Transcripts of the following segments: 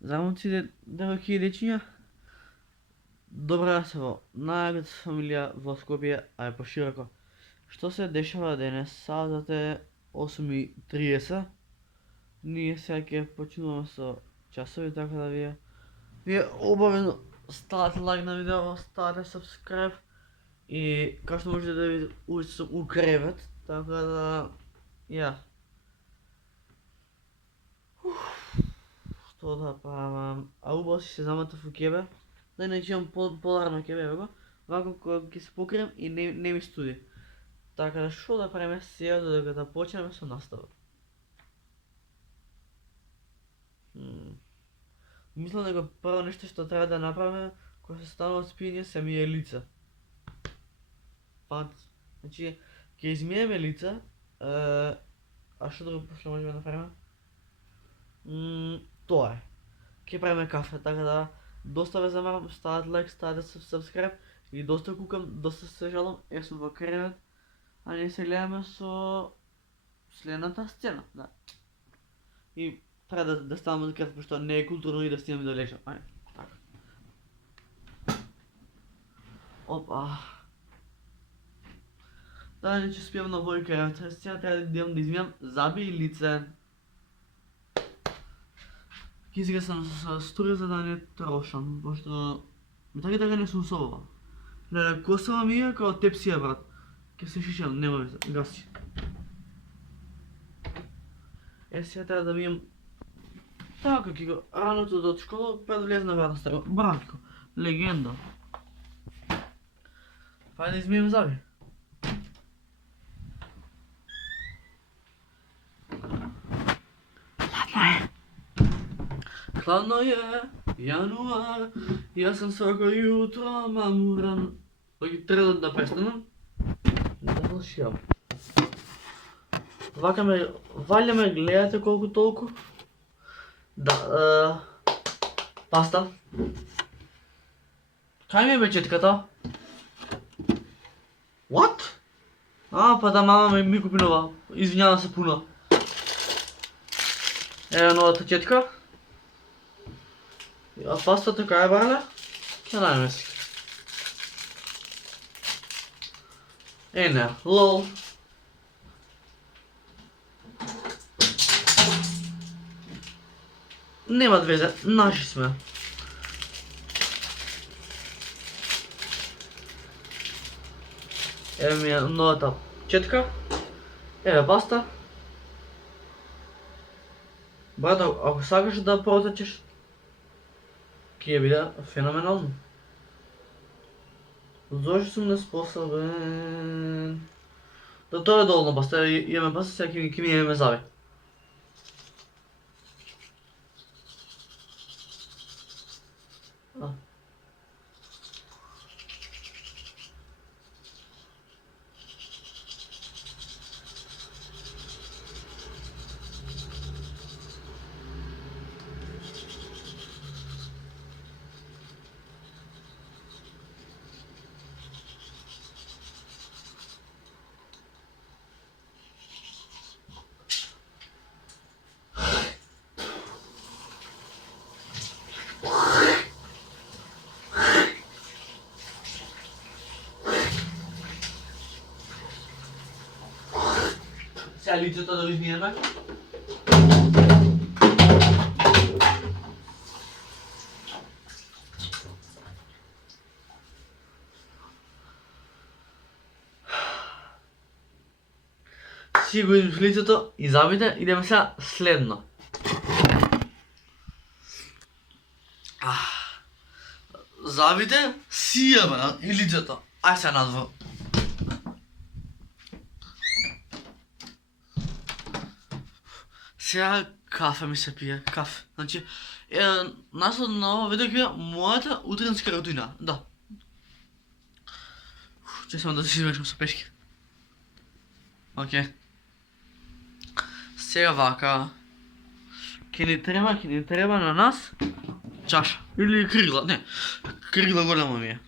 Замоците, драги дечиња, добра се во најагат фамилија во Скопје, а и пошироко. Што се дешава денес? Саатот е 8:30. Ние сега ќе почнуваме со часови, така да вие обавено ставате лайк на видео, ставате subscribe и како што можете да видите, уште сум у кревет, така да ја. Што да правам? А убаво си се замотав у кебе, да не имам поларно кебе, го. Вако кога ќе се покрием и не ми студи. Така да што да правиме сега додека да почнеме со настава? Мислам дека прво нешто што треба да направиме кога се станува спиење се мие лица. Па, значи, ќе измиеме лица, а што друго што можеме да направиме? Тоа е. Ќе правиме кафе, така да доста ве замарам, ставате лайк, ставате subscribe и доста кукам, доста се жалам, сум во кревет, а ние се гледаме со следната сцена, да. И треба да ставаме до крев, пошто не е културно и да стигнаме до лежа. Ајде, така. Опа. Да, не че спијам на вој кревет, сега треба да идем да измијам заби и лице. Кизика сам со струја за да не трошам, пошто така не сум собава. Не, косава ми е као тепсија, брат. Ке се шишам, нема вeze, гаси. Сега треба да мијам така ќе го раното од школа пред влезна врата стара. Братко, легенда. Па да измијам заби. Хладно е, јануар, јас сам сvaко јутро мамуран. Оги треба да престанам? Да вршијам. Вака ме, валја ме гледате колку толку. Да, паста. Кај ми е бечетката? What? Па да, мама ми купи нова. Извинјавам се пуно. Ева новата четка. А пастата кај е барале? Ќе најме си. Не, лол. Нема везе, наши сме. Еве ми е новата четка. Еве паста. Брат, ако сакаш да протечеш, ќе биде феноменално. Зошто сум неспособен? Да, тоа е доволно паста, имаме паста, сега ќе ми имаме заби. Сега лицето да го измиеме. Си го измив лицето и забите, идеме сега следно. Забите, сија брат, и лицето. Ај се надвор. Сега кафе ми се пие, кафе. Значи, наслед на ова видео ќе мојата утренска рутина, да. Че само да се извршам со пешки. Окей. Сега вака. Ќе ни треба на нас чаша. Или кригла, не. Кригла голема ми е.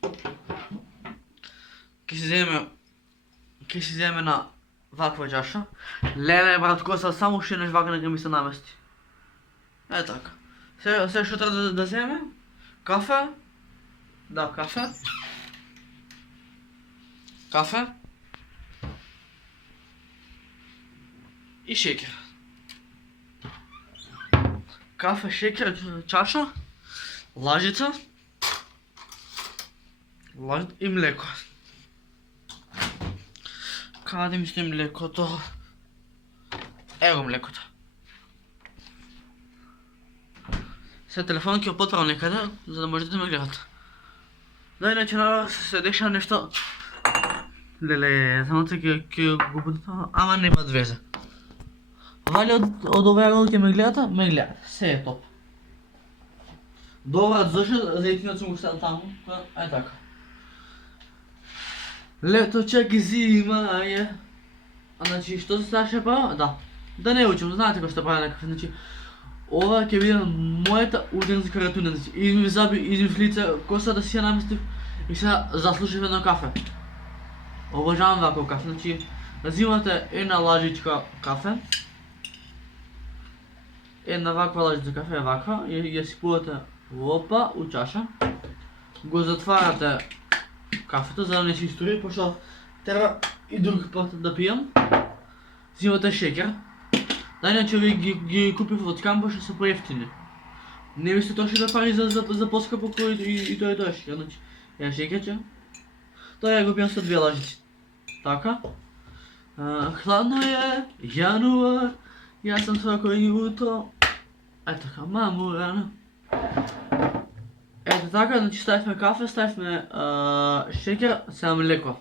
Ќе се земе на ваква чаша. Леле, брат, коса само уште еднаш вака нека ми се намести. Така. Сега ще трябва да вземем кафе. Да, кафе. Кафе. И шекер. Кафе, шекер, чаша, лажица и млеко. Къде ми стои млекото? Ево млекото. Сега телефонът е потвал некъде, за да можете да ме гледате. Да, иначе се деша нещо. Леле, само ке го будата, ама нема двезе. Вали од оваа ролка ме гледат, се е топ. Добра, зашто заетниот сум го ставил таму, е така. Лето чак и зима е. Значи, што се ставаше па? Да не учим, знаете кој што прави некакви, значи, ова ќе биде мојата утринска ратуна, значи, измив заби, измив лице, коса да си ја наместив и сега заслушав едно кафе. Обожавам вакво кафе, значи, взимате една лажичка кафе, една ваква лажица кафе, ваква, и ја сипувате лопа у чаша, го затварате кафето за да не се истори, пошто треба и друг път да пијам. Взимате шекер. Да, иначе ви ги купив од кампо што се поевтини. Не ви се троши да пари за поскапо кој и тоа е шекер, значи, ја шекерче. Тоа ја го пијам со 2 лажици. Така. Хладно е, јануар, јас сам свако јутро. Така, маму рано. Ето така, значи ставивме кафе, ставивме шекер, сега млеко.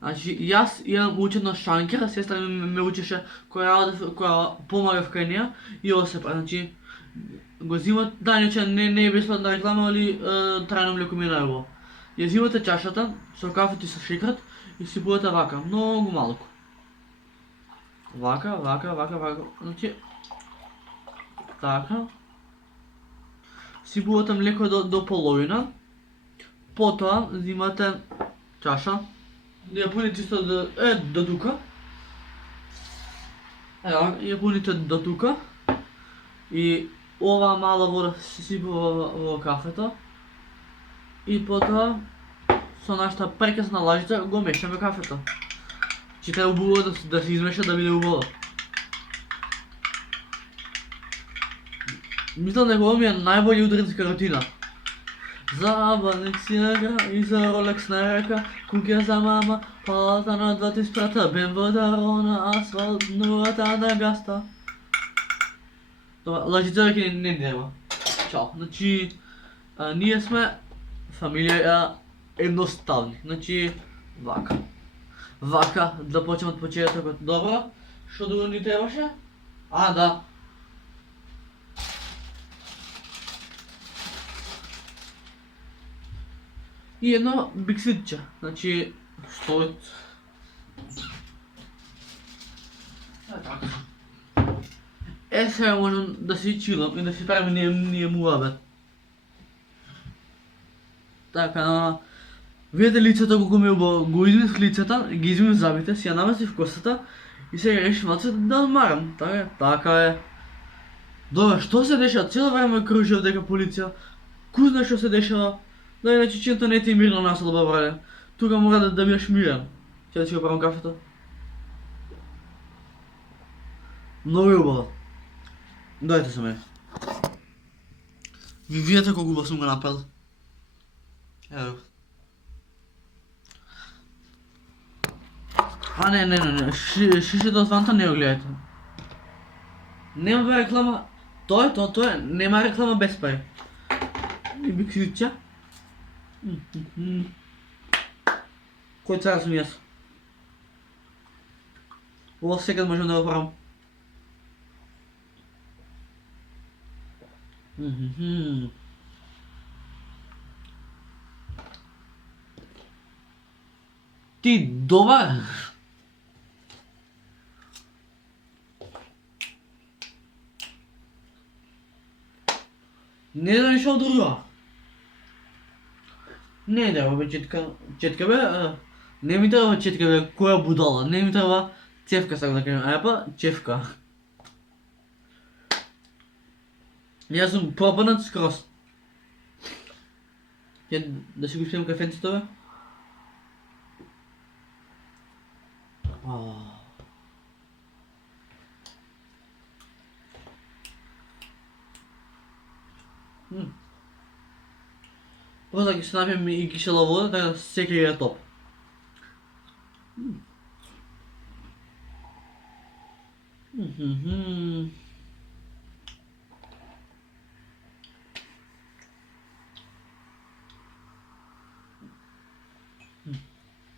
Значи, јас имам учено шанкер, сестра ме учеше која помагав кај неја и Осеп, значи, го взимат, да, иначе не е бесплатна реклама, али трајно млеко ми е најубаво. Ја взимате чашата со кафето и со шекерот и сипувате вака, многу малку. Вака, значи, така. Сипувате млеко до половина, потоа взимате чаша, ја пуните исто до тука. Ева, ја пуните до тука и оваа мала вода се сипува во кафето и потоа со нашата прекрасна лажица го мешаме кафето. Че треба убаво да се измеша да биде убаво. Мислам дека ова ми е најбоља утринска рутина. Забавник си на гра и за Ролекс на река, куќа за мама, палата на 2 ти спрата, БМВ на асфалт, нулата на гаста. Тоа, лажица веќе не нема. Чао. Значи, ние сме фамилија едноставни. Значи, вака. Вака, да почнем од почетокот. Добро, што друго ни требаше? Да. И едно биксвитче, значи, стоит. Така. Сега можем да си чилам и да си правим ние муабет. Така, видите лицето колко ми е убаво, го измив лицата, ги измив зъбите, си ја наместив косата и сега решив малце да одмарам. Така е. Добре, што се дешава? Цело време кружев дека полиција. Кој знае што се дешава? Да, иначе чинто не ти е мирно населба, брале. Тука мора да бидеш мирен. Ќе да си го правам кафето. Многу е убаво. Дојдете со мене. Ви видите колку убаво сум го направил. Ево. Не. Шишето од ванта не го гледате. Нема бе реклама. Тоа е. Нема реклама без пари. И биксвитче. Кој цар сум јас? Ова секад можем да го правам. Ти добар? Не да ништо друго. Не треба бе четка бе, не ми треба четка бе, која будала, не ми треба цевка, сакам да кажем, чевка. Jaz съм пробванат скроз. Да си го изпием кафенцето, бе? Просто ако се напием и кисела вода, така всеки е топ.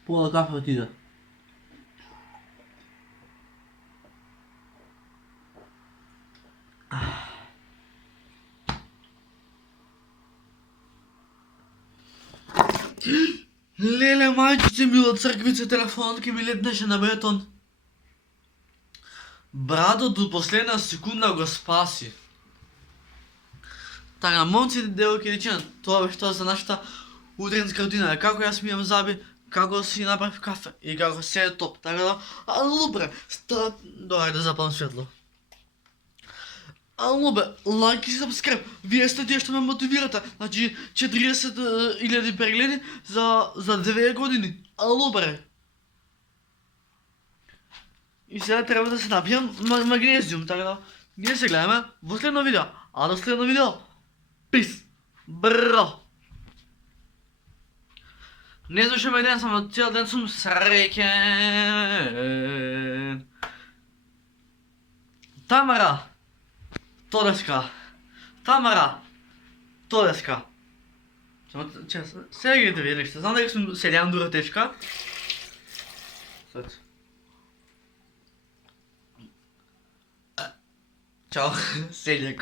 Пола кафе отида. Леле, майчице мила, църквица, телефонът ки ми летнеше на бетон. Брадо до последна секунда го спаси. Така, момците, девойки и дечица, това беше това за нашата утринска рутина. Како јас мијам заби, како си направив кафе и како се е топ. Така да, ало бре, добре да запалам светло. Ало бе, лайк и сабскрайб. Вие сте тие што ме мотивирате. Значи 40,000 прегледи за 2 години. Ало бре. И сега трябва да се напијам магнезиум, така да. Ние се гледаме во следно видео. А до следно видео. Пис. Бро. Не слушаме ден, само цял ден сум среќен. Тамара. Тодеска. Тамара. Тодеска. Сега ги да видиш, знам дека сум селјан дура тешка. Чао, селјак.